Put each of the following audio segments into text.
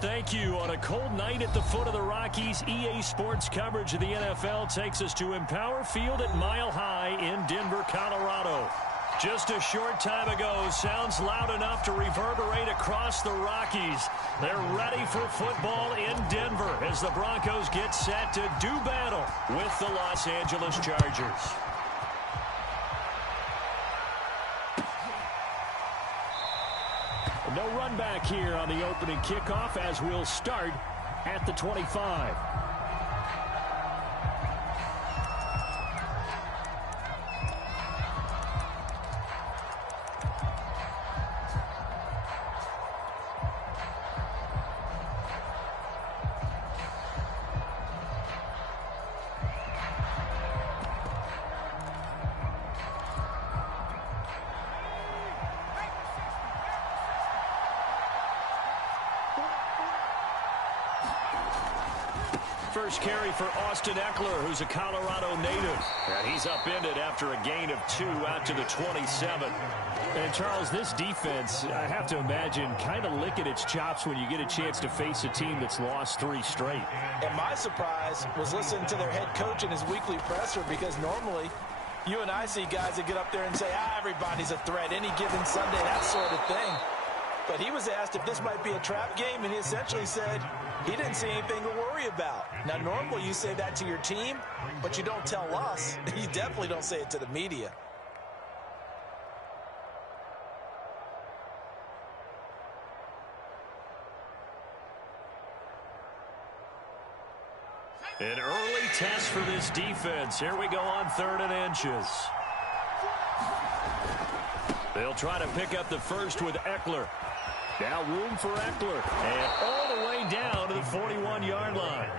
Thank you. On a cold night at the foot of the Rockies, EA Sports coverage of the NFL takes us to Empower Field at Mile High in Denver, Colorado. Just a short time ago, sounds loud enough to reverberate across the Rockies. They're ready for football in Denver as the Broncos get set to do battle with the Los Angeles Chargers. No run back here on the opening kickoff as we'll start at the 25. First carry for Austin Ekeler, who's a Colorado native. And he's upended after a gain of 2 out to the 27. And, Charles, this defense, I have to imagine, kind of licking its chops when you get a chance to face a team that's lost 3 straight. And my surprise was listening to their head coach in his weekly presser, because normally you and I see guys that get up there and say, everybody's a threat any given Sunday, that sort of thing. But he was asked if this might be a trap game, and he essentially said he didn't see anything to worry about. Now, normally you say that to your team, but you don't tell us. You definitely don't say it to the media. An early test for this defense. Here we go on 3rd and inches. They'll try to pick up the first with Ekeler. Now room for Ekeler. And all the way down to the 41-yard line.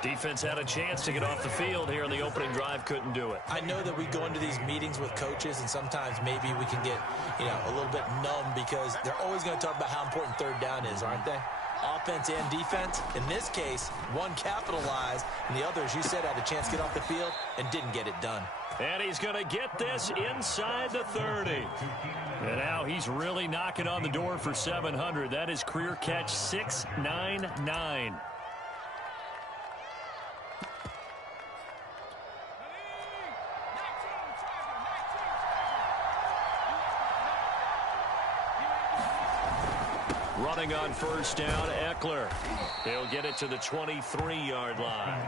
Defense had a chance to get off the field here in the opening drive. Couldn't do it. I know that we go into these meetings with coaches, and sometimes maybe we can get, a little bit numb because they're always going to talk about how important 3rd down is, aren't they? Offense and defense. In this case, one capitalized, and the other, as you said, had a chance to get off the field and didn't get it done. And he's going to get this inside the 30. And now he's really knocking on the door for 700. That is career catch 699. Running on first down, Ekeler. He'll get it to the 23-yard line.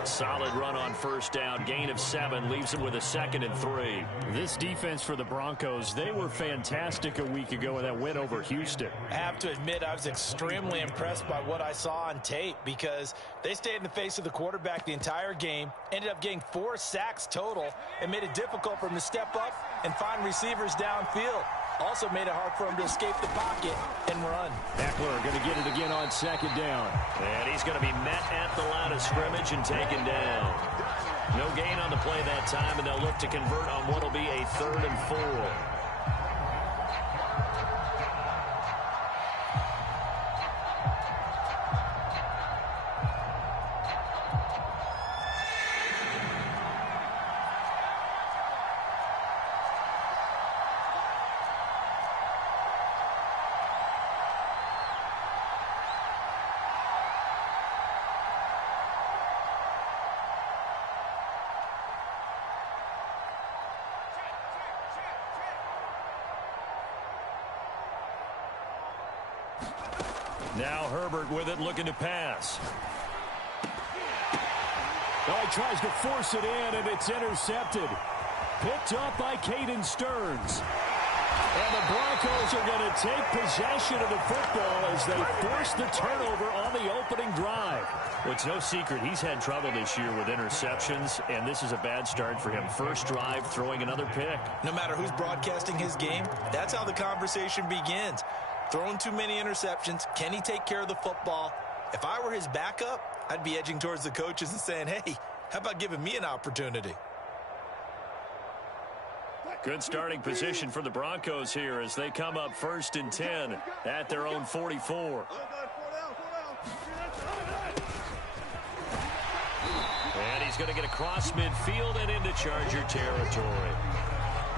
A solid run on first down. Gain of 7 leaves him with a 2nd and 3. This defense for the Broncos, they were fantastic a week ago in that win over Houston. I have to admit, I was extremely impressed by what I saw on tape because they stayed in the face of the quarterback the entire game, ended up getting 4 sacks total, and made it difficult for him to step up and find receivers downfield. Also made it hard for him to escape the pocket and run. Ekeler going to get it again on 2nd down. And he's going to be met at the line of scrimmage and taken down. No gain on the play that time, and they'll look to convert on what will be a 3rd and 4. Now Herbert with it, looking to pass. Oh, he tries to force it in, and it's intercepted. Picked up by Caden Stearns. And the Broncos are going to take possession of the football as they force the turnover on the opening drive. Well, it's no secret he's had trouble this year with interceptions, and this is a bad start for him. First drive, throwing another pick. No matter who's broadcasting his game, that's how the conversation begins. Throwing too many interceptions. Can he take care of the football? If I were his backup, I'd be edging towards the coaches and saying, hey, how about giving me an opportunity? Good starting position for the Broncos here as they come up 1st and 10 at their own 44. And he's going to get across midfield and into Charger territory.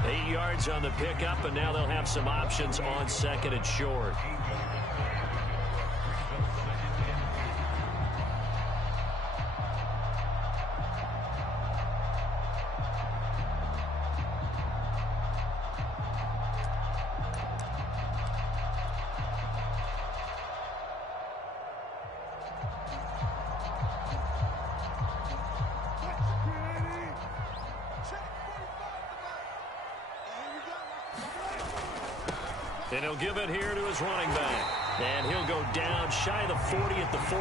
8 yards on the pickup, and now they'll have some options on 2nd and short. And he'll give it here to his running back. And he'll go down shy of the 40 at the 41.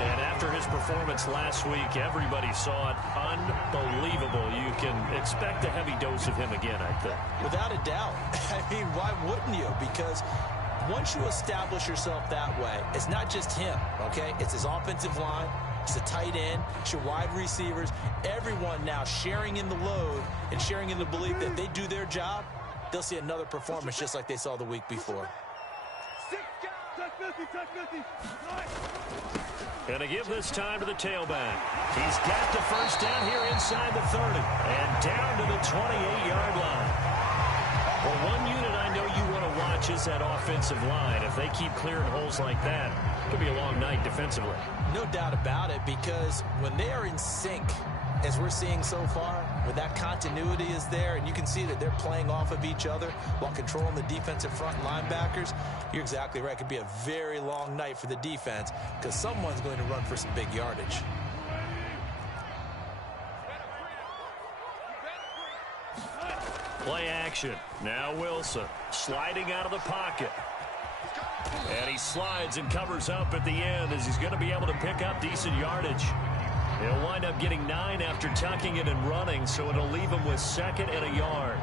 And after his performance last week, everybody saw it. Unbelievable. You can expect a heavy dose of him again, I think. Without a doubt. I mean, why wouldn't you? Because once you establish yourself that way, it's not just him, okay? It's his offensive line. It's the tight end. It's your wide receivers. Everyone now sharing in the load and sharing in the belief that if they do their job, they'll see another performance just like they saw the week before. Going to give this time to the tailback. He's got the first down here inside the 30 and down to the 28-yard line. Well, one unit I know you want to watch is that offensive line. If they keep clearing holes like that, it could be a long night defensively. No doubt about it, because when they are in sync, as we're seeing so far, when that continuity is there and you can see that they're playing off of each other while controlling the defensive front and linebackers, you're exactly right. It could be a very long night for the defense because someone's going to run for some big yardage. Play action. Now Wilson sliding out of the pocket. And he slides and covers up at the end as he's going to be able to pick up decent yardage. He'll wind up getting 9 after tucking it and running, so it'll leave him with 2nd and a yard.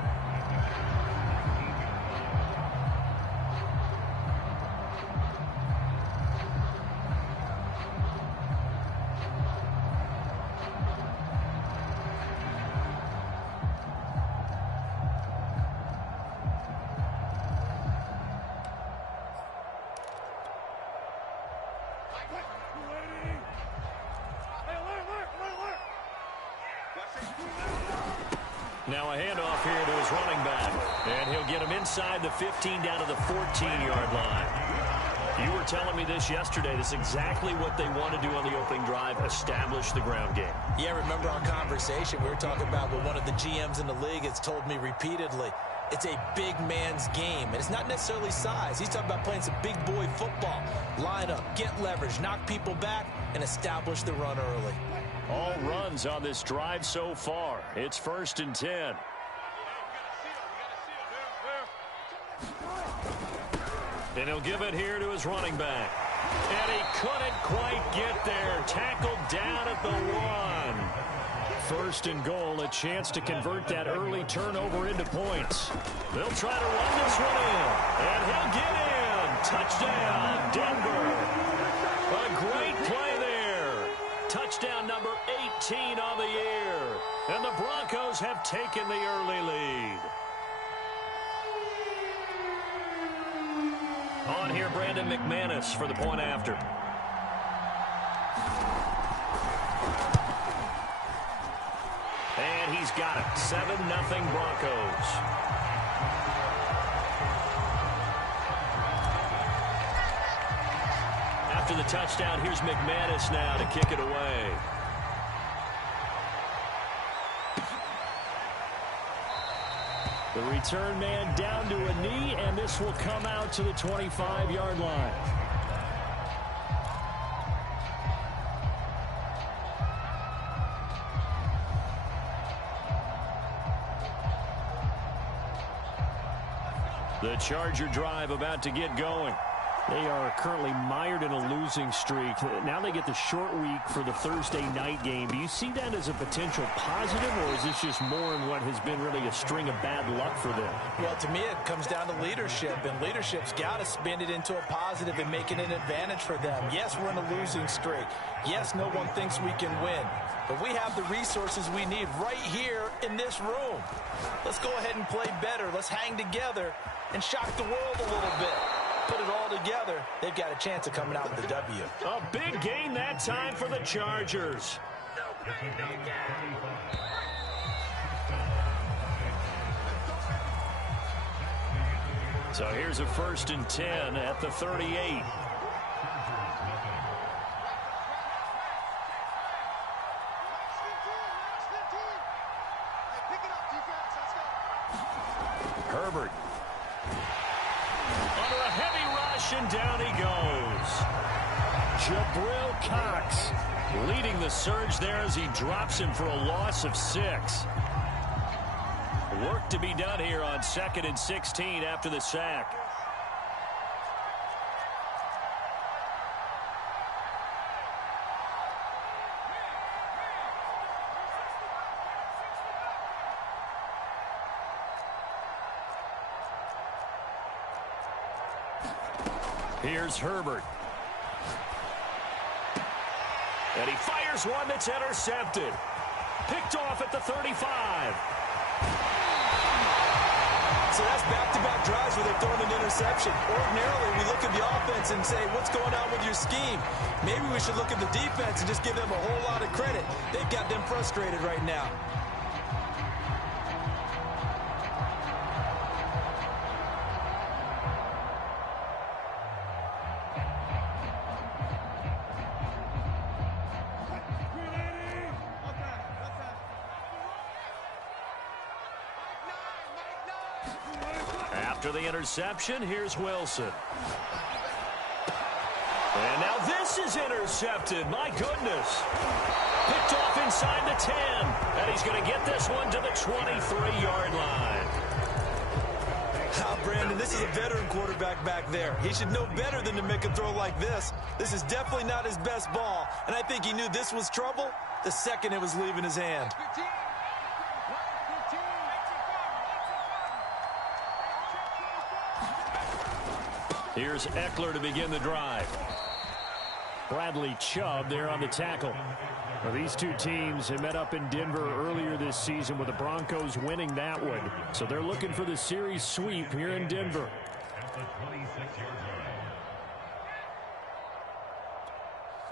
Now a handoff here to his running back. And he'll get him inside the 15 down to the 14-yard line. You were telling me this yesterday. This is exactly what they want to do on the opening drive, establish the ground game. Yeah, remember our conversation we were talking about with one of the GMs in the league has told me repeatedly, it's a big man's game. And it's not necessarily size. He's talking about playing some big boy football. Line up, get leverage, knock people back, and establish the run early. All runs on this drive so far. It's 1st and 10. And he'll give it here to his running back. And he couldn't quite get there. Tackled down at the 1. 1st and goal, a chance to convert that early turnover into points. They'll try to run this one in. And he'll get in. Touchdown, Denver. A great play there. Touchdown number 18 on the year. And the Broncos have taken the early lead. On here, Brandon McManus for the point after. And he's got it. 7-0 Broncos. After the touchdown, here's McManus now to kick it away. The return man down to a knee, and this will come out to the 25-yard line. The Charger drive about to get going. They are currently mired in a losing streak. Now they get the short week for the Thursday night game. Do you see that as a potential positive, or is this just more in what has been really a string of bad luck for them? Well, to me, it comes down to leadership, and leadership's got to spin it into a positive and make it an advantage for them. Yes, we're in a losing streak. Yes, no one thinks we can win. But we have the resources we need right here in this room. Let's go ahead and play better. Let's hang together and shock the world a little bit. Put it all together, they've got a chance of coming out with a W. A big game that time for the Chargers. So here's a 1st and 10 at the 38. Herbert. Under a heavy rush, and down he goes. Jabril Cox leading the surge there as he drops him for a loss of 6. Work to be done here on 2nd and 16 after the sack. Here's Herbert. And he fires one that's intercepted. Picked off at the 35. So that's back-to-back drives where they've thrown an interception. Ordinarily, we look at the offense and say, what's going on with your scheme? Maybe we should look at the defense and just give them a whole lot of credit. They've got them frustrated right now. After the interception, here's Wilson. And now this is intercepted. My goodness. Picked off inside the 10. And he's going to get this one to the 23-yard line. Brandon, this is a veteran quarterback back there. He should know better than to make a throw like this. This is definitely not his best ball. And I think he knew this was trouble the second it was leaving his hand. Here's Eckler to begin the drive. Bradley Chubb there on the tackle. Well, these two teams had met up in Denver earlier this season with the Broncos winning that one. So they're looking for the series sweep here in Denver.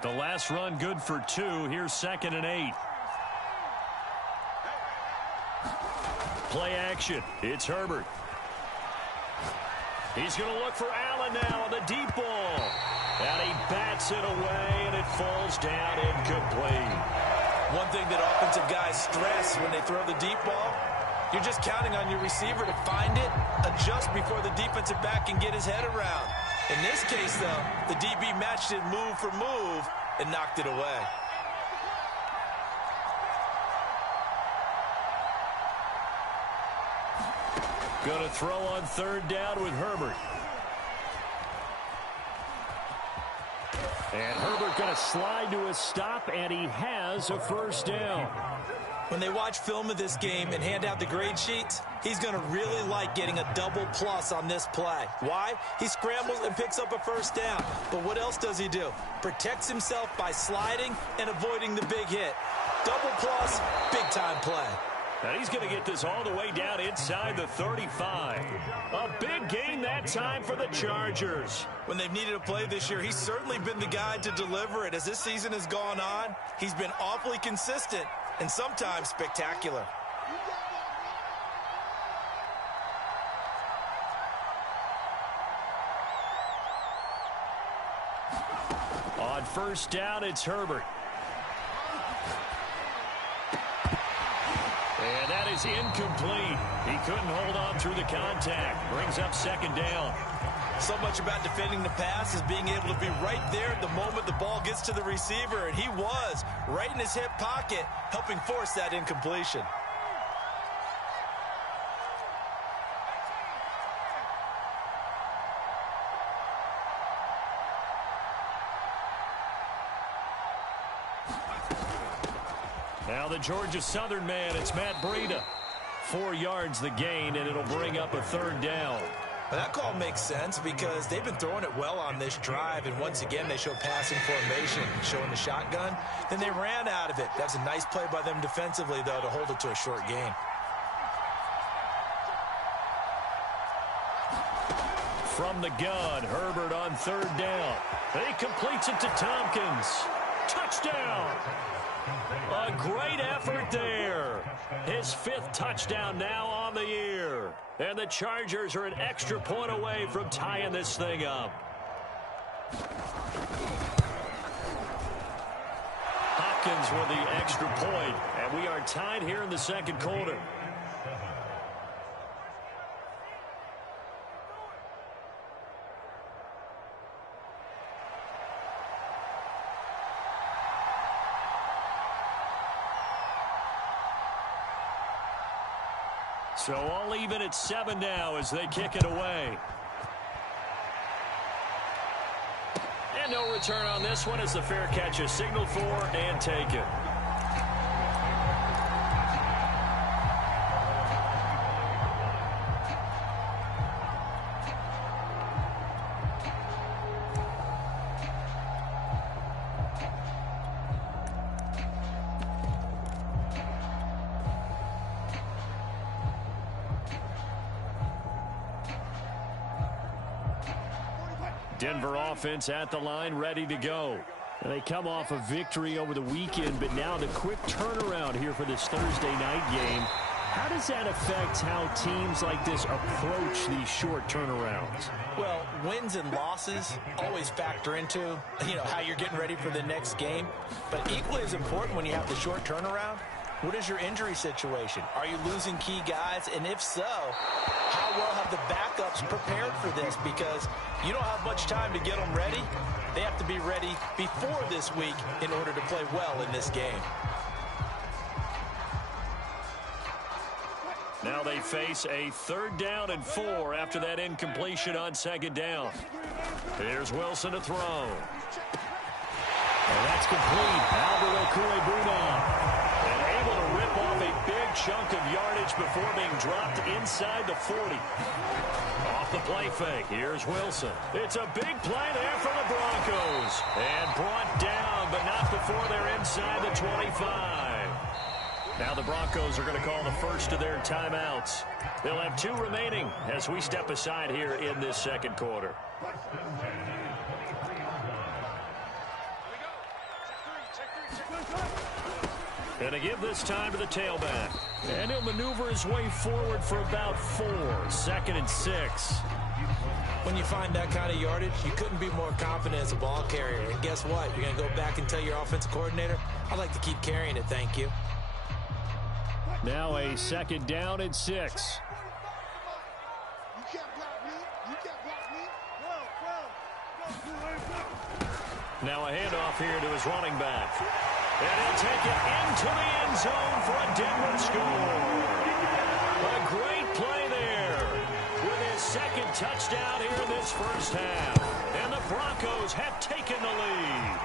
The last run good for 2. Here's 2nd and 8. Play action. It's Herbert. He's going to look for Allen now on the deep ball. And he bats it away, and it falls down incomplete. One thing that offensive guys stress when they throw the deep ball, you're just counting on your receiver to find it, adjust before the defensive back can get his head around. In this case, though, the DB matched it move for move and knocked it away. Going to throw on 3rd down with Herbert. And Herbert going to slide to a stop, and he has a 1st down. When they watch film of this game and hand out the grade sheets, he's going to really like getting a double plus on this play. Why? He scrambles and picks up a 1st down. But what else does he do? Protects himself by sliding and avoiding the big hit. Double plus, big-time play. And he's going to get this all the way down inside the 35. A big game that time for the Chargers. When they've needed a play this year, he's certainly been the guy to deliver it. As this season has gone on, he's been awfully consistent and sometimes spectacular. On 1st down, it's Herbert. And that is incomplete. He couldn't hold on through the contact. Brings up 2nd down. So much about defending the pass is being able to be right there at the moment the ball gets to the receiver. And he was right in his hip pocket, helping force that incompletion. Now the Georgia Southern man, it's Matt Breida. 4 yards the gain, and it'll bring up a 3rd down. Well, that call makes sense because they've been throwing it well on this drive, and once again they show passing formation, showing the shotgun. Then they ran out of it. That's a nice play by them defensively, though, to hold it to a short gain. From the gun, Herbert on 3rd down. He completes it to Tompkins. Touchdown! A great effort there. His 5th touchdown now on the year. And the Chargers are an extra point away from tying this thing up. Hopkins with the extra point, and we are tied here in the 2nd quarter. So all even at 7 now as they kick it away. And no return on this one as the fair catch is signaled for and taken. Denver offense at the line, ready to go. And they come off a victory over the weekend, but now the quick turnaround here for this Thursday night game. How does that affect how teams like this approach these short turnarounds? Well, wins and losses always factor into, how you're getting ready for the next game. But equally as important when you have the short turnaround, what is your injury situation? Are you losing key guys? And if so, how well have the backups prepared for this? Because you don't have much time to get them ready. They have to be ready before this week in order to play well in this game. Now they face a 3rd down and 4 after that incompletion on 2nd down. Here's Wilson to throw. And that's complete. Alvaro Cuebuena. And able to rip off a big chunk of yardage before being dropped inside the 40. Off the play fake. Here's Wilson. It's a big play there for the Broncos. And brought down, but not before they're inside the 25. Now the Broncos are going to call the first of their timeouts. They'll have 2 remaining as we step aside here in this 2nd quarter. And to give this time to the tailback. And he'll maneuver his way forward for about 4. 2nd and 6. When you find that kind of yardage, you couldn't be more confident as a ball carrier. And guess what? You're going to go back and tell your offensive coordinator, I'd like to keep carrying it, thank you. Now a 2nd down and 6. Now a handoff here to his running back. And he'll take it into the end zone for a Denver score. A great play there with his 2nd touchdown here in this first half. And the Broncos have taken the lead.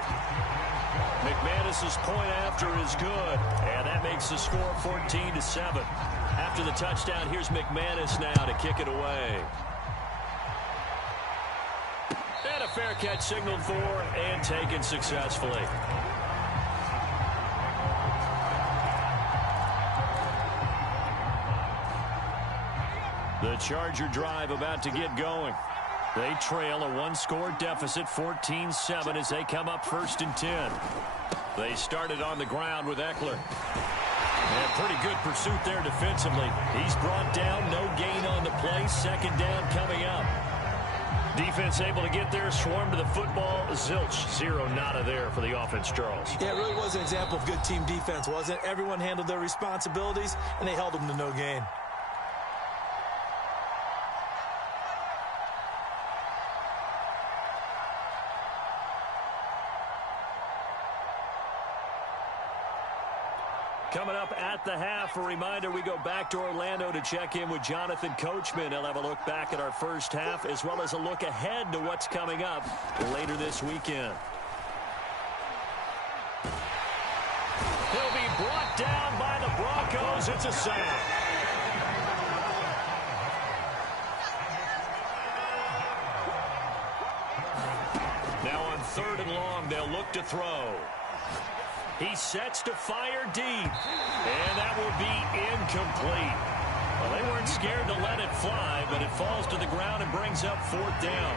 McManus's point after is good. And that makes the score 14-7. After the touchdown, here's McManus now to kick it away. And a fair catch signaled for and taken successfully. The Charger drive about to get going. They trail a 1-score deficit, 14-7, as they come up 1st and 10. They started on the ground with Eckler. And pretty good pursuit there defensively. He's brought down, no gain on the play. 2nd down coming up. Defense able to get there, swarm to the football. Zilch, 0 nada there for the offense, Charles. Yeah, it really was an example of good team defense, wasn't it? Everyone handled their responsibilities, and they held them to no gain. Coming up at the half, a reminder, we go back to Orlando to check in with Jonathan Coachman. He'll have a look back at our first half as well as a look ahead to what's coming up later this weekend. He'll be brought down by the Broncos. It's a sack. Now on 3rd and long, they'll look to throw. He sets to fire deep, and that will be incomplete. Well, they weren't scared to let it fly, but it falls to the ground and brings up 4th down.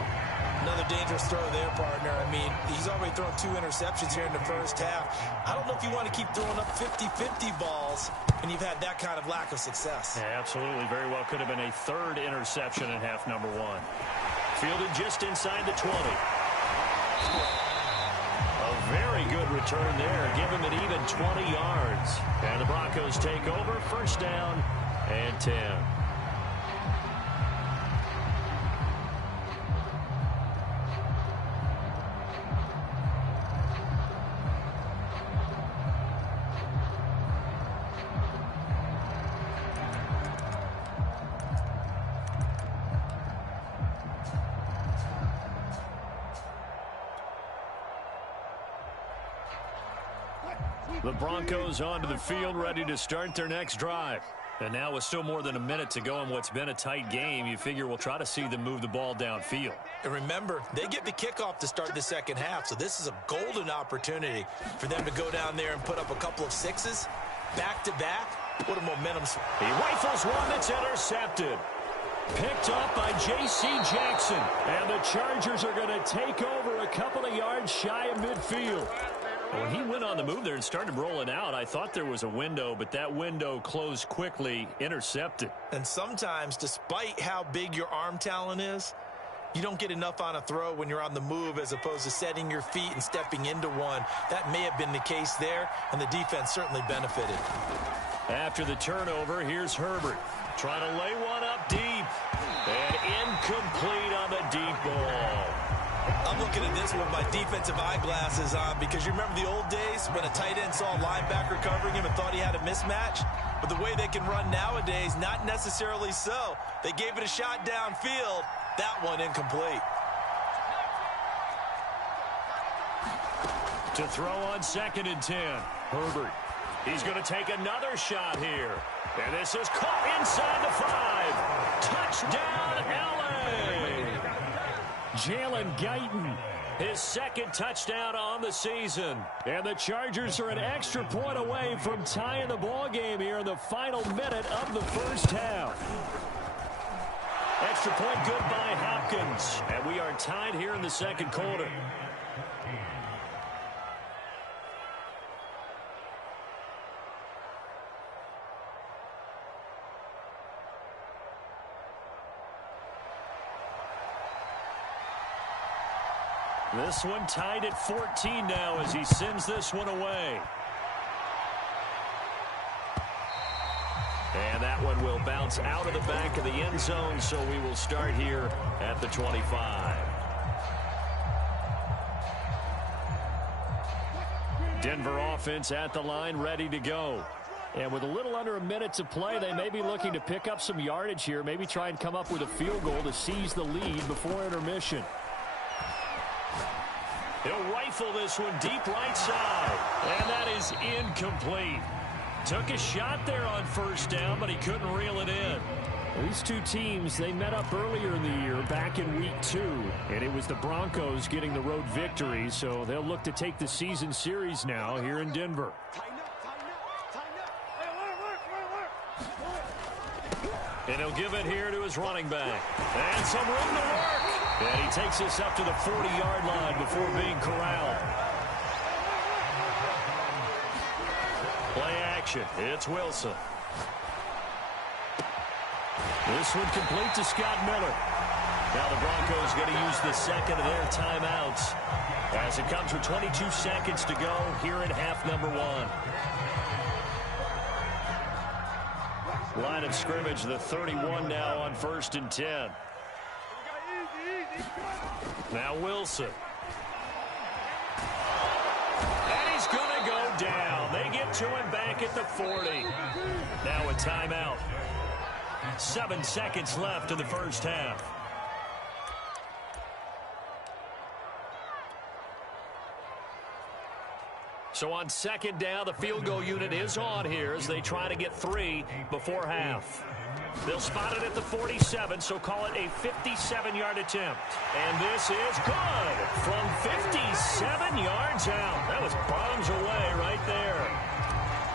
Another dangerous throw there, partner. I mean, he's already thrown 2 interceptions here in the first half. I don't know if you want to keep throwing up 50-50 balls, and you've had that kind of lack of success. Yeah, absolutely. Very well could have been a 3rd interception in half number 1. Fielded just inside the 20. A very good return there. Give him an even 20 yards. And the Broncos take over. 1st down and 10. The Broncos onto the field, ready to start their next drive. And now with still more than a minute to go in what's been a tight game, you figure we'll try to see them move the ball downfield. And remember, they get the kickoff to start the second half, so this is a golden opportunity for them to go down there and put up a couple of sixes back-to-back. What a momentum. He rifles one that's intercepted. Picked up by J.C. Jackson. And the Chargers are going to take over a couple of yards shy of midfield. When he went on the move there and started rolling out, I thought there was a window, but that window closed quickly, intercepted. And sometimes, despite how big your arm talent is, you don't get enough on a throw when you're on the move as opposed to setting your feet and stepping into one. That may have been the case there, and the defense certainly benefited. After the turnover, here's Herbert. Trying to lay one up deep. And incomplete on the deep ball. I'm looking at this with my defensive eyeglasses on because you remember the old days when a tight end saw a linebacker covering him and thought he had a mismatch? But the way they can run nowadays, not necessarily so. They gave it a shot downfield. That one incomplete. To throw on 2nd and 10. Herbert. He's going to take another shot here. And this is caught inside the 5. Touchdown, L.A. Jalen Guyton, his 2nd touchdown on the season. And the Chargers are an extra point away from tying the ball game here in the final minute of the first half. Extra point good by Hopkins. And we are tied here in the second quarter. This one tied at 14 now as he sends this one away. And that one will bounce out of the back of the end zone, so we will start here at the 25. Denver offense at the line, ready to go. And with a little under a minute to play, they may be looking to pick up some yardage here, maybe try and come up with a field goal to seize the lead before intermission. He'll rifle this one deep right side. And that is incomplete. Took a shot there on first down, but he couldn't reel it in. These two teams, they met up earlier in the year, back in week 2. And it was the Broncos getting the road victory, so they'll look to take the season series now here in Denver. And he'll give it here to his running back. And some room to work. And he takes this up to the 40-yard line before being corralled. Play action. It's Wilson. This one complete to Scott Miller. Now the Broncos going to use the second of their timeouts as it comes with 22 seconds to go here in half number 1. Line of scrimmage, the 31 now on 1st and 10. Now Wilson. And he's going to go down. They get to him back at the 40. Now a timeout. 7 seconds left in the first half. So on 2nd down, the field goal unit is on here as they try to get 3 before half. They'll spot it at the 47, so call it a 57-yard attempt. And this is good from 57 yards out. That was bombs away right there.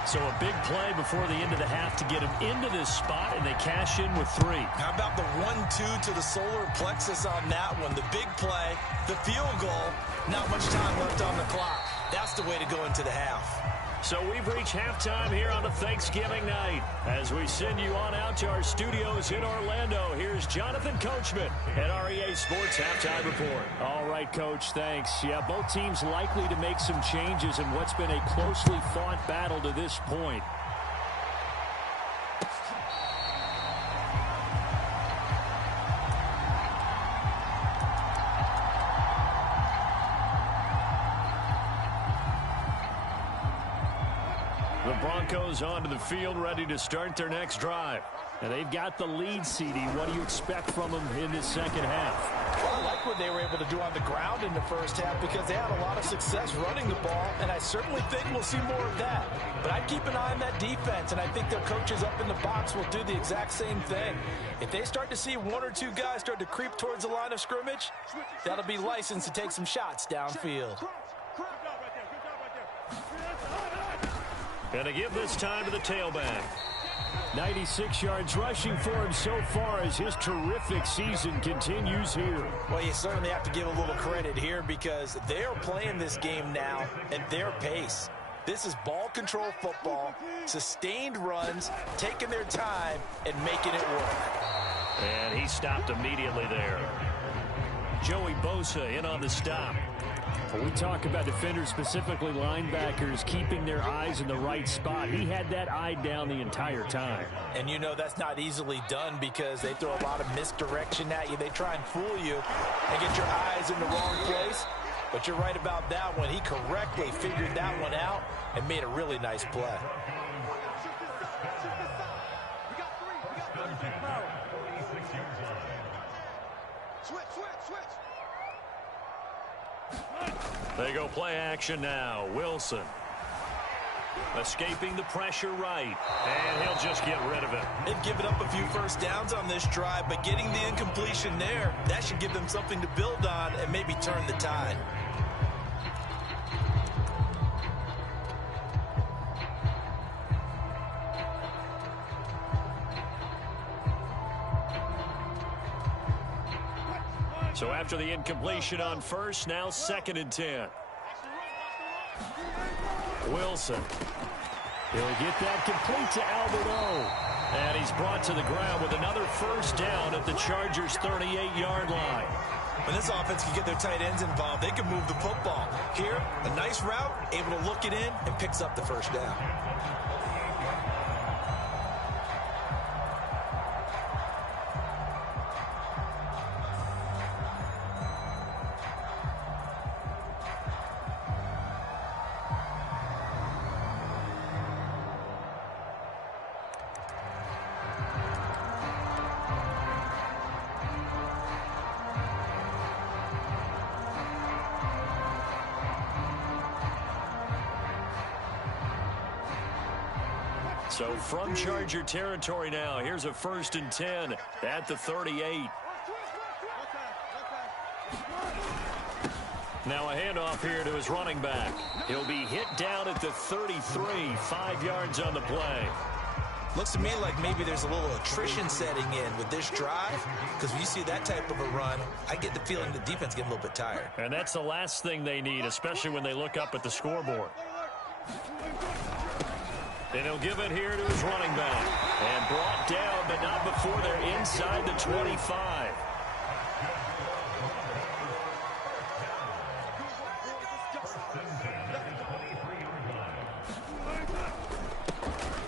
So a big play before the end of the half to get him into this spot, and they cash in with 3. How about the 1-2 to the solar plexus on that one? The big play, the field goal, not much time left on the clock. That's the way to go into the half. So we've reached halftime here on a Thanksgiving night. As we send you on out to our studios in Orlando, here's Jonathan Coachman at REA Sports Halftime Report. All right, Coach, thanks. Yeah, both teams likely to make some changes in what's been a closely fought battle to this point. The Broncos onto the field, ready to start their next drive. And they've got the lead, CD. What do you expect from them in this second half? Well, I like like what they were able to do on the ground in the first half because they had a lot of success running the ball, and I certainly think we'll see more of that. But I'd keep an eye on that defense, and I think their coaches up in the box will do the exact same thing. If they start to see one or two guys start to creep towards the line of scrimmage, that'll be licensed to take some shots downfield. Gonna give this time to the tailback. 96 yards rushing for him so far as his terrific season continues here. Well, you certainly have to give a little credit here because they're playing this game now at their pace. This is ball control football, sustained runs, taking their time, and making it work. And he stopped immediately there. Joey Bosa in on the stop. When we talk about defenders, specifically linebackers, keeping their eyes in the right spot, he had that eye down the entire time. And you know that's not easily done because they throw a lot of misdirection at you. They try and fool you and get your eyes in the wrong place. But you're right about that one. He correctly figured that one out and made a really nice play. They go play action now. Wilson escaping the pressure right, and he'll just get rid of it. They've given up a few first downs on this drive, but getting the incompletion there, that should give them something to build on and maybe turn the tide. So after the incompletion on first, now 2nd and 10. Wilson. He'll get that complete to Albert O. And he's brought to the ground with another first down at the Chargers' 38-yard line. When this offense can get their tight ends involved, they can move the football. Here, a nice route, able to look it in, and picks up the first down. So from Charger territory now, here's a 1st and 10 at the 38. Now a handoff here to his running back. He'll be hit down at the 33, 5 yards on the play. Looks to me like maybe there's a little attrition setting in with this drive, because when you see that type of a run, I get the feeling the defense getting a little bit tired. And that's the last thing they need, especially when they look up at the scoreboard. And he'll give it here to his running back. And brought down, but not before they're inside the 25.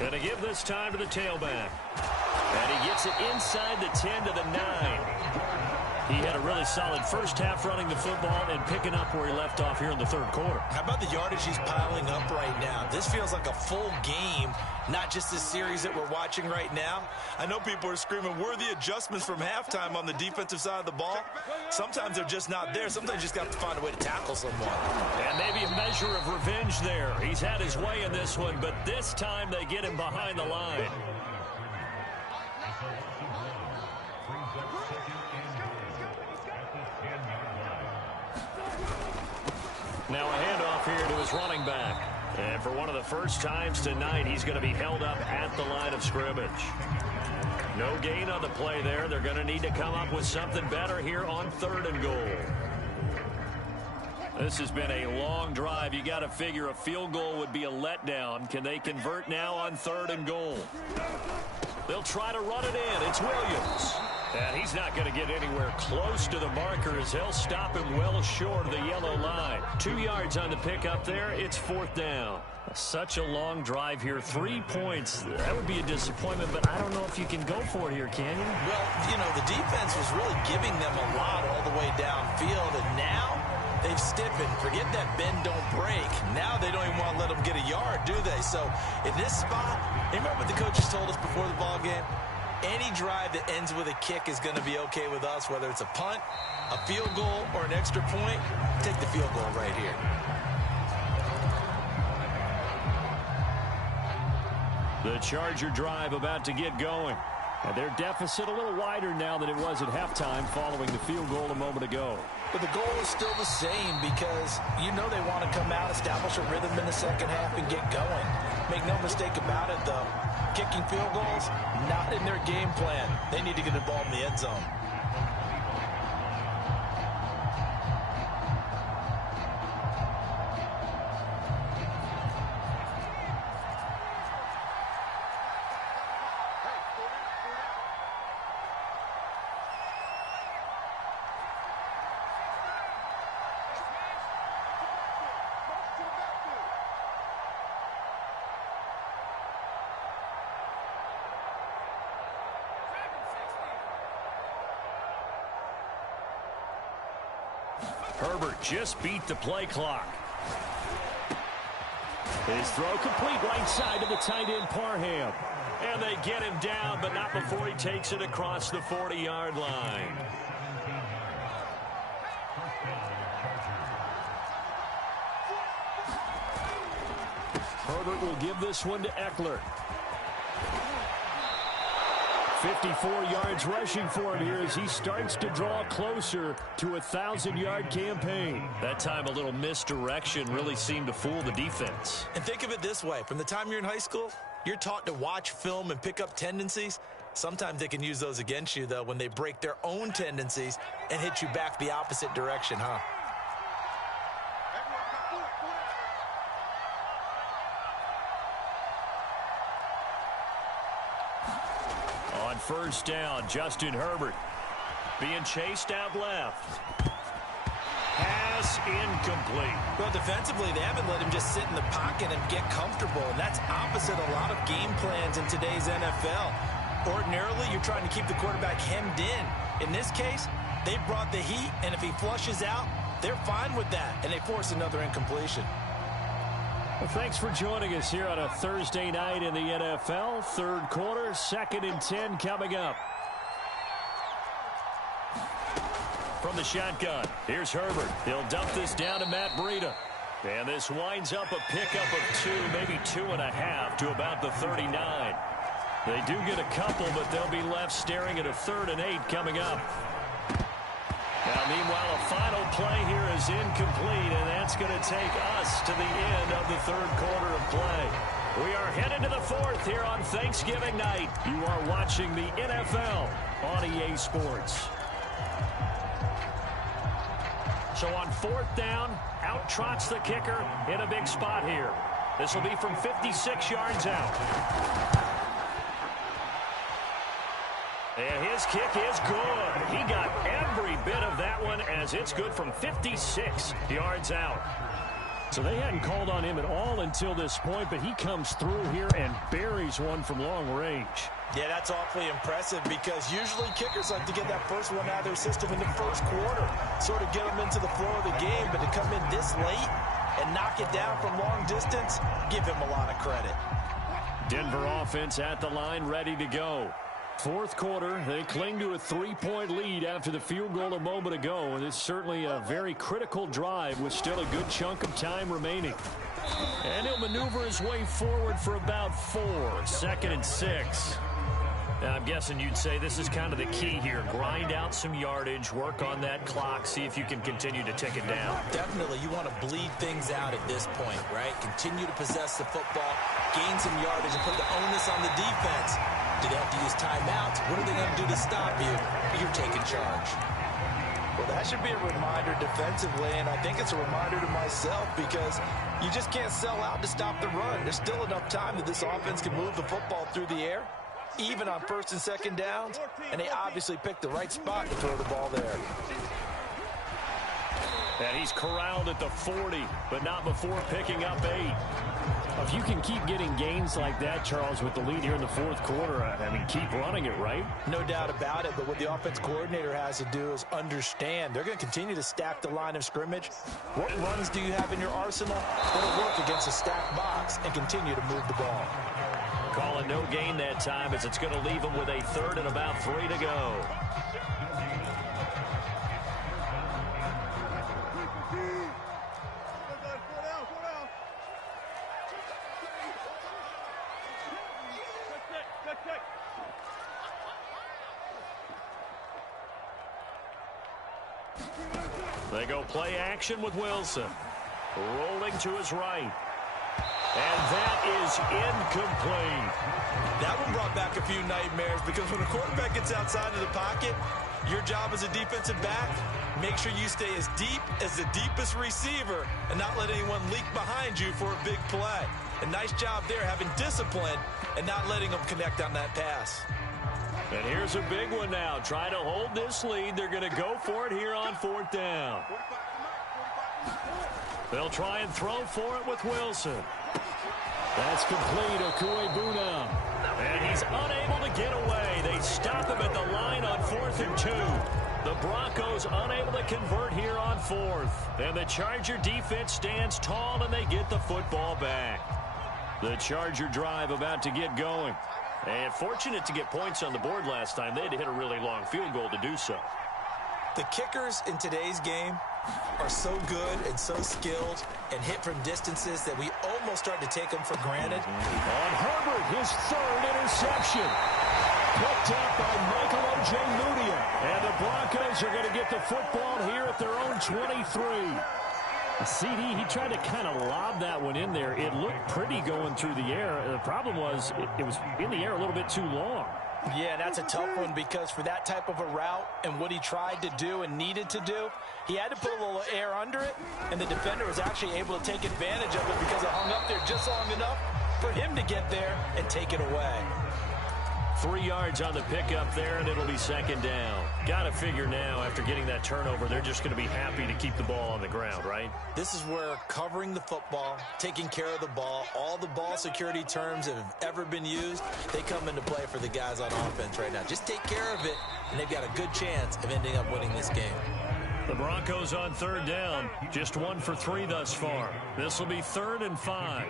Going to give this time to the tailback. And he gets it inside the 10 to the 9. He had a really solid first half running the football and picking up where he left off here in the 3rd quarter. How about the yardage he's piling up right now? This feels like a full game, not just this series that we're watching right now. I know people are screaming, worthy adjustments from halftime on the defensive side of the ball. Sometimes they're just not there. Sometimes you just got to find a way to tackle someone. And maybe a measure of revenge there. He's had his way in this one, but this time they get him behind the line. Now a handoff here to his running back. And for one of the first times tonight, he's going to be held up at the line of scrimmage. No gain on the play there. They're going to need to come up with something better here on 3rd and goal. This has been a long drive. You got to figure a field goal would be a letdown. Can they convert now on 3rd and goal? They'll try to run it in. It's Williams. And he's not going to get anywhere close to the marker as they'll stop him well short of the yellow line. 2 yards on the pickup there. It's 4th down. Such a long drive here. 3 points. That would be a disappointment, but I don't know if you can go for it here, can you? Well, you know, the defense was really giving them a lot all the way downfield, and now they've stiffened. Forget that bend, don't break. Now they don't even want to let them get a yard, do they? So in this spot, remember what the coaches told us before the ball game? Any drive that ends with a kick is going to be okay with us, whether it's a punt, a field goal, or an extra point. Take the field goal right here. The Charger drive about to get going. And their deficit a little wider now than it was at halftime following the field goal a moment ago. But the goal is still the same because you know they want to come out, establish a rhythm in the second half, and get going. Make no mistake about it, though. Kicking field goals, not in their game plan. They need to get involved in the end zone. Herbert just beat the play clock. His throw complete right side to the tight end Parham. And they get him down, but not before he takes it across the 40-yard line. Herbert will give this one to Eckler. 54 yards rushing for him here as he starts to draw closer to a 1,000-yard campaign. That time a little misdirection really seemed to fool the defense. And think of it this way. From the time you're in high school, you're taught to watch film and pick up tendencies. Sometimes they can use those against you, though, when they break their own tendencies and hit you back the opposite direction, huh? On first down, Justin Herbert being chased out left. Pass incomplete. Well, defensively, they haven't let him just sit in the pocket and get comfortable, and that's opposite a lot of game plans in today's NFL. Ordinarily, you're trying to keep the quarterback hemmed in. In this case, they brought the heat, and if he flushes out, they're fine with that, and they force another incompletion. Well, thanks for joining us here on a Thursday night in the NFL. Third quarter, 2nd and 10 coming up. From the shotgun, here's Herbert. He'll dump this down to Matt Breida. And this winds up a pickup of 2, maybe 2.5 to about the 39. They do get a couple, but they'll be left staring at a 3rd and 8 coming up. Now, meanwhile, a final play here is incomplete, and that's going to take us to the end of the 3rd quarter of play. We are headed to the 4th here on Thanksgiving night. You are watching the NFL on EA Sports. So on 4th down, out trots the kicker in a big spot here. This will be from 56 yards out. And his kick is good. He got every bit of that one as it's good from 56 yards out. So they hadn't called on him at all until this point, but he comes through here and buries one from long range. Yeah, that's awfully impressive because usually kickers like to get that first one out of their system in the first quarter, sort of get them into the flow of the game, but to come in this late and knock it down from long distance, give him a lot of credit. Denver offense at the line, ready to go. 4th quarter, they cling to a 3-point lead after the field goal a moment ago, and it's certainly a very critical drive with still a good chunk of time remaining. And he'll maneuver his way forward for about 4, 2nd and 6. Now, I'm guessing you'd say this is kind of the key here. Grind out some yardage, work on that clock, see if you can continue to tick it down. Definitely, you want to bleed things out at this point, right? Continue to possess the football, gain some yardage, and put the onus on the defense. Do they have to use timeouts? What are they going to do to stop you? You're taking charge. Well, that should be a reminder defensively, and I think it's a reminder to myself because you just can't sell out to stop the run. There's still enough time that this offense can move the football through the air, even on 1st and 2nd downs, and they obviously picked the right spot to throw the ball there. And he's corralled at the 40, but not before picking up 8. If you can keep getting gains like that, Charles, with the lead here in the 4th quarter, I mean, keep running it, right? No doubt about it, but what the offense coordinator has to do is understand. They're going to continue to stack the line of scrimmage. What runs do you have in your arsenal? That'll work against a stacked box and continue to move the ball. calling no gain that time as it's going to leave them with a third and about 3 to go. They go play action with Wilson. Rolling to his right. And that is incomplete. That one brought back a few nightmares because when a quarterback gets outside of the pocket, your job as a defensive back, make sure you stay as deep as the deepest receiver and not let anyone leak behind you for a big play. A nice job there having discipline and not letting them connect on that pass. And here's a big one now. Trying to hold this lead. They're going to go for it here on 4th down. They'll try and throw for it with Wilson. That's complete. Okuegbuna. And he's unable to get away. They stop him at the line on 4th and 2. The Broncos unable to convert here on 4th. And the Charger defense stands tall and they get the football back. The Charger drive about to get going. And fortunate to get points on the board last time. They had to hit a really long field goal to do so. The kickers in today's game are so good and so skilled and hit from distances that we almost start to take them for granted. On Herbert, his 3rd interception. Picked up by Michael Ojemudia. And the Broncos are going to get the football here at their own 23. CD, he tried to kind of lob that one in there. It looked pretty going through the air. The problem was it was in the air a little bit too long. Yeah, that's a tough one because for that type of a route and what he tried to do and needed to do, he had to put a little air under it, and the defender was actually able to take advantage of it because it hung up there just long enough for him to get there and take it away. 3 yards on the pickup there, and it'll be 2nd down. Got to figure now, after getting that turnover, they're just going to be happy to keep the ball on the ground, right? This is where covering the football, taking care of the ball, all the ball security terms that have ever been used, they come into play for the guys on offense right now. Just take care of it, and they've got a good chance of ending up winning this game. The Broncos on 3rd down, just 1 for 3 thus far. This will be 3rd and 5.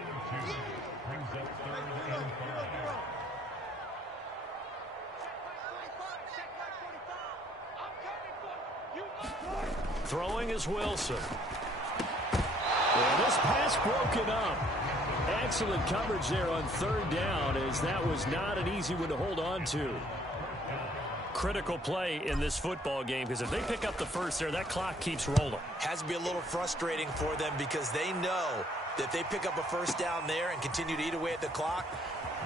Throwing is Wilson. And this pass broken up. Excellent coverage there on 3rd down, as that was not an easy one to hold on to. Critical play in this football game, because if they pick up the first there, that clock keeps rolling. Has to be a little frustrating for them because they know that if they pick up a 1st down there and continue to eat away at the clock,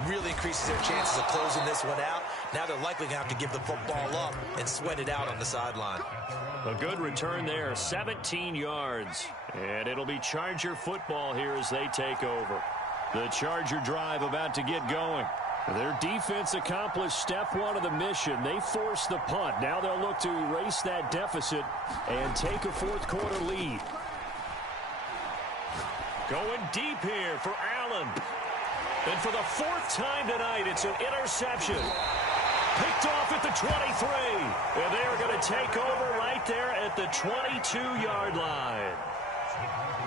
really increases their chances of closing this one out. Now they're likely going to have to give the football up and sweat it out on the sideline. A good return there, 17 yards. And it'll be Charger football here as they take over. The Charger drive about to get going. Their defense accomplished step 1 of the mission. They forced the punt. Now they'll look to erase that deficit and take a 4th quarter lead. Going deep here for Allen. And for the 4th time tonight, it's an interception. Picked off at the 23. And they are going to take over right there at the 22-yard line.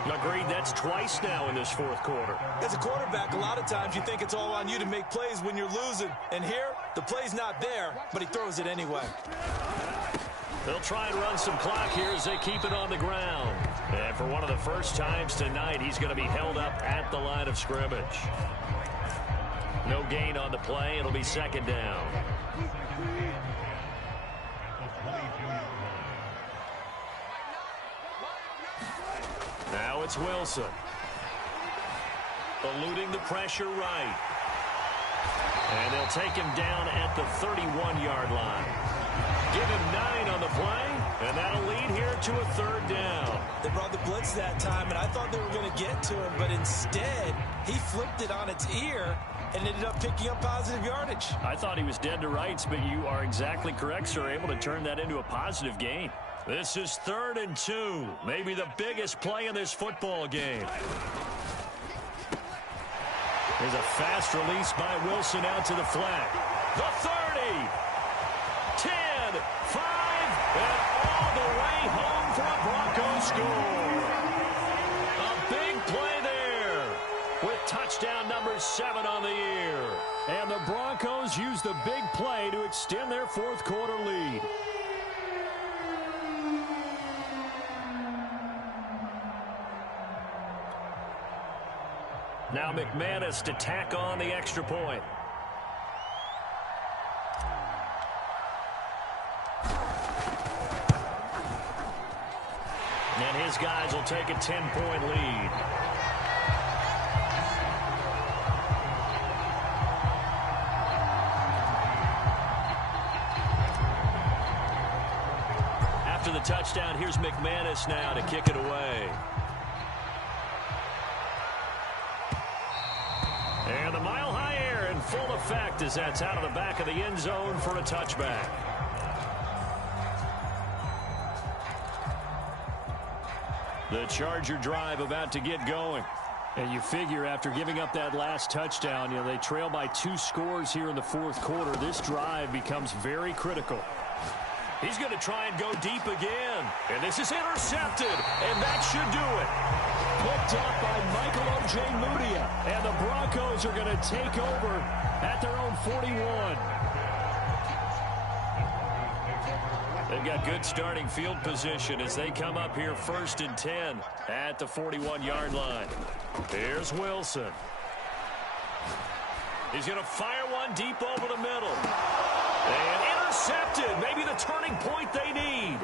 Agreed, that's twice now in this 4th quarter. As a quarterback, a lot of times you think it's all on you to make plays when you're losing. And here, the play's not there, but he throws it anyway. They'll try and run some clock here as they keep it on the ground. And for one of the first times tonight, he's going to be held up at the line of scrimmage. No gain on the play. It'll be 2nd down. Now it's Wilson. Eluding the pressure right. And they'll take him down at the 31-yard line. Give him 9 on the play, and that'll lead here to a 3rd down. They brought the blitz that time, and I thought they were going to get to him, but instead, he flipped it on its ear and ended up picking up positive yardage. I thought he was dead to rights, but you are exactly correct, sir. Able to turn that into a positive gain. This is 3rd and 2, maybe the biggest play in this football game. There's a fast release by Wilson out to the flat. The 30, 10, 5, and all the way home for a Broncos score. A big play there with touchdown number 7 on the year. And the Broncos use the big play to extend their fourth quarter lead. Now McManus to tack on the extra point. And his guys will take a 10-point lead. After the touchdown, here's McManus now to kick it away. And the mile-high air in full effect as that's out of the back of the end zone for a touchback. The Charger drive about to get going. And you figure after giving up that last touchdown, they trail by 2 scores here in the fourth quarter. This drive becomes very critical. He's going to try and go deep again. And this is intercepted. And that should do it. Picked up by Michael Ojemudia. And the Broncos are going to take over at their own 41. They've got good starting field position as they come up here 1st and 10 at the 41-yard line. Here's Wilson. He's going to fire one deep over the middle. And intercepted. Maybe the turning point they need.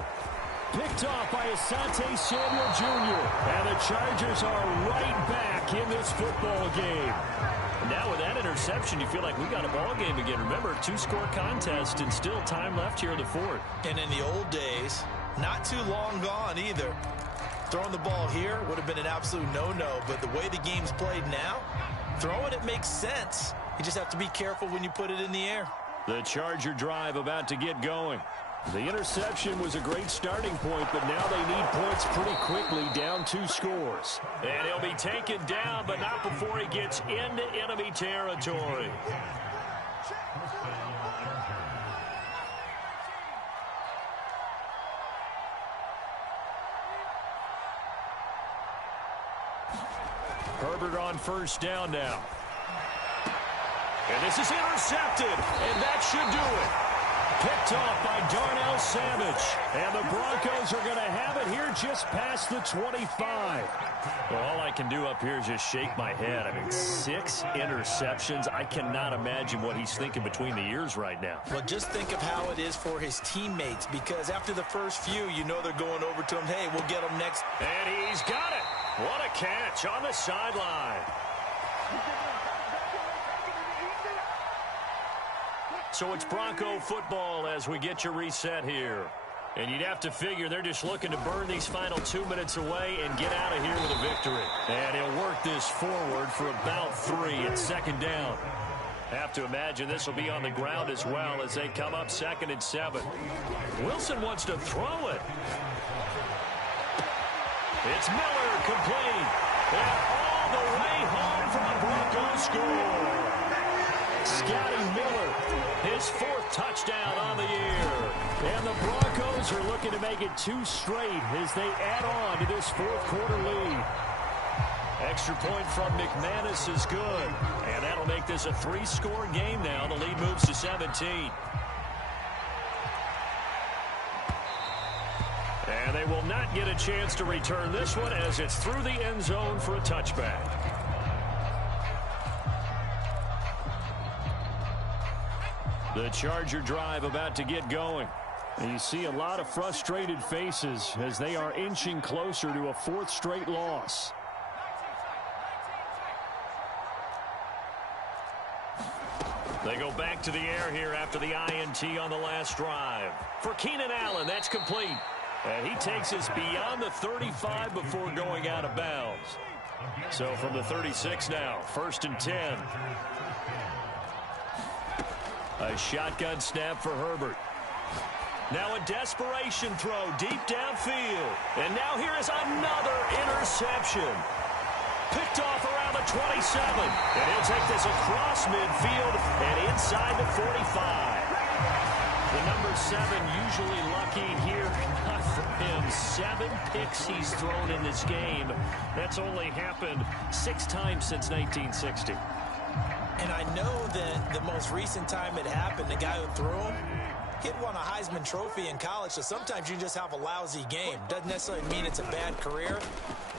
Picked off by Asante Samuel Jr. And the Chargers are right back in this football game. Now with that interception, you feel like we got a ball game again. Remember, 2-score contest and still time left here in the fourth. And in the old days, not too long gone either. Throwing the ball here would have been an absolute no-no. But the way the game's played now, throwing it makes sense. You just have to be careful when you put it in the air. The Charger drive about to get going. The interception was a great starting point, but now they need points pretty quickly, down 2 scores. And he'll be taken down, but not before he gets into enemy territory. Herbert on 1st down now. And this is intercepted, and that should do it. Picked off by Darnell Savage. And the Broncos are going to have it here just past the 25. Well, all I can do up here is just shake my head. I mean, 6 interceptions. I cannot imagine what he's thinking between the ears right now. Well, just think of how it is for his teammates, because after the first few, you know they're going over to him. Hey, we'll get him next. And he's got it. What a catch on the sideline. So it's Bronco football as we get you reset here. And you'd have to figure they're just looking to burn these final 2 minutes away and get out of here with a victory. And he'll work this forward for about 3 at 2nd down. Have to imagine this will be on the ground as well as they come up 2nd and 7. Wilson wants to throw it. It's Miller complete. And all the way home for the Broncos score. Scotty Miller, his 4th touchdown on the year. And the Broncos are looking to make it 2 straight as they add on to this fourth quarter lead. Extra point from McManus is good. And that'll make this a 3-score game now. The lead moves to 17. And they will not get a chance to return this one as it's through the end zone for a touchback. The Charger drive about to get going. And you see a lot of frustrated faces as they are inching closer to a 4th straight loss. They go back to the air here after the INT on the last drive. For Keenan Allen, that's complete. And he takes us beyond the 35 before going out of bounds. So from the 36 now, 1st and 10. A shotgun snap for Herbert. Now a desperation throw deep downfield. And now here is another interception. Picked off around the 27. And he'll take this across midfield and inside the 45. The number 7 usually lucky here. Not for him. 7 picks he's thrown in this game. That's only happened 6 times since 1960. And I know that the most recent time it happened, the guy who threw him, he had won a Heisman Trophy in college, so sometimes you just have a lousy game. Doesn't necessarily mean it's a bad career,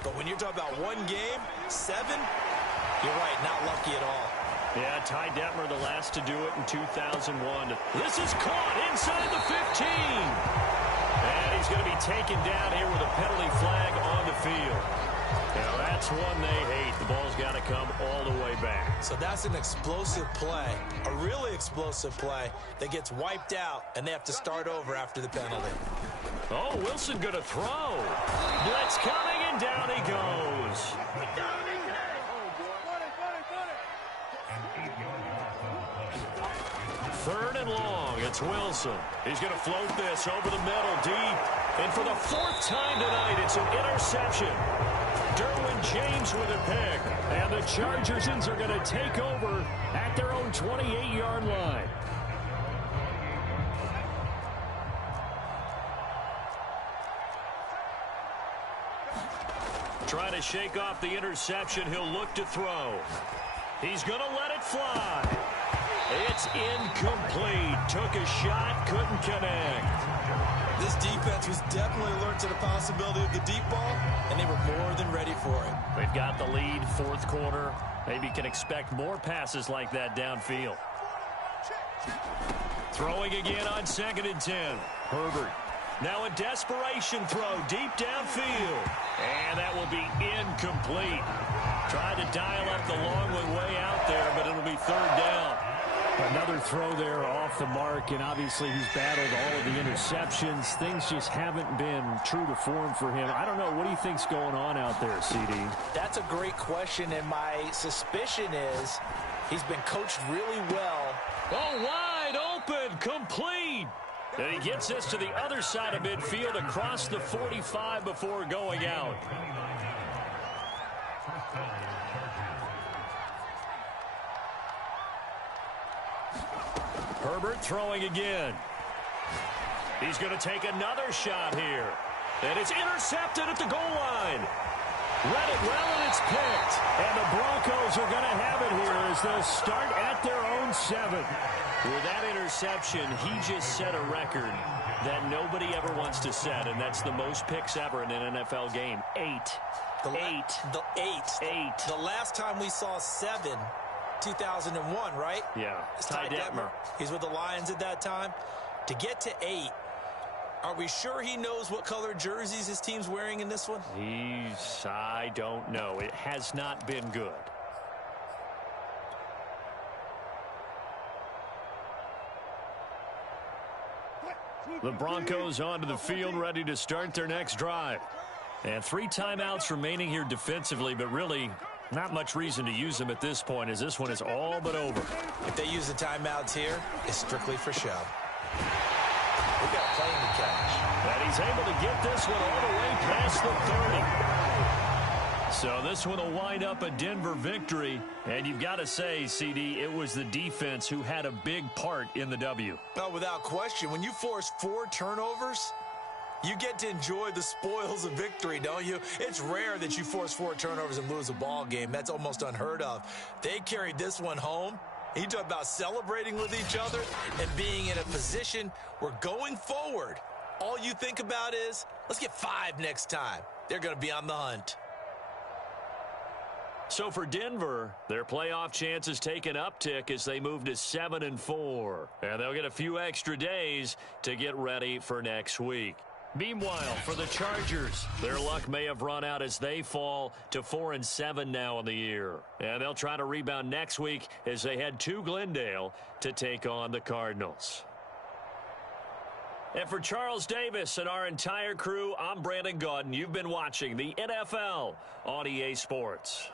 but when you're talking about one game, 7, you're right, not lucky at all. Yeah, Ty Detmer, the last to do it in 2001. This is caught inside the 15. And he's going to be taken down here with a penalty flag on the field. Now, that's one they hate. The ball's got to come all the way back. So that's an explosive play, a really explosive play that gets wiped out, and they have to start over after the penalty. Oh, Wilson going to throw. Blitz coming, and down he goes. Third and long, it's Wilson. He's going to float this over the middle, deep. And for the 4th time tonight, it's an interception. Derwin James with a pick. And the Chargers are going to take over at their own 28-yard line. Trying to shake off the interception. He'll look to throw. He's going to let it fly. It's incomplete. Took a shot, couldn't connect. This defense was definitely alert to the possibility of the deep ball, and they were more than ready for it. They've got the lead, 4th quarter. Maybe can expect more passes like that downfield. Throwing again on 2nd and 10. Herbert. Now a desperation throw deep downfield. And that will be incomplete. Tried to dial up the long way out there, but it'll be 3rd down. Another throw there off the mark, and obviously he's battled all of the interceptions. Things just haven't been true to form for him. I don't know. What do you think's going on out there, CD? That's a great question, and my suspicion is he's been coached really well. Oh, wide open, complete. And he gets this to the other side of midfield across the 45 before going out. Herbert throwing again. He's going to take another shot here. And it's intercepted at the goal line. Read it well, and it's picked. And the Broncos are going to have it here as they'll start at their own 7. With that interception, he just set a record that nobody ever wants to set, and that's the most picks ever in an NFL game. 8. The last time we saw 7, 2001, right? Yeah. It's Ty Detmer. He's with the Lions at that time. To get to 8, are we sure he knows what color jerseys his team's wearing in this one? I don't know. It has not been good. The Broncos onto the field, ready to start their next drive. And 3 timeouts remaining here defensively, but really not much reason to use them at this point, as this one is all but over. If they use the timeouts here, it's strictly for show. We've got a plane to catch. And he's able to get this one all the way past the 30. So this one will wind up a Denver victory. And you've got to say, CD, it was the defense who had a big part in the W. Well, without question, when you force 4 turnovers, you get to enjoy the spoils of victory, don't you? It's rare that you force 4 turnovers and lose a ball game. That's almost unheard of. They carried this one home. You talk about celebrating with each other and being in a position where going forward, all you think about is, let's get 5 next time. They're going to be on the hunt. So for Denver, their playoff chances take an uptick as they move to 7-4. And they'll get a few extra days to get ready for next week. Meanwhile, for the Chargers, their luck may have run out as they fall to 4-7 now in the year. And they'll try to rebound next week as they head to Glendale to take on the Cardinals. And for Charles Davis and our entire crew, I'm Brandon Gaudin. You've been watching the NFL on EA Sports.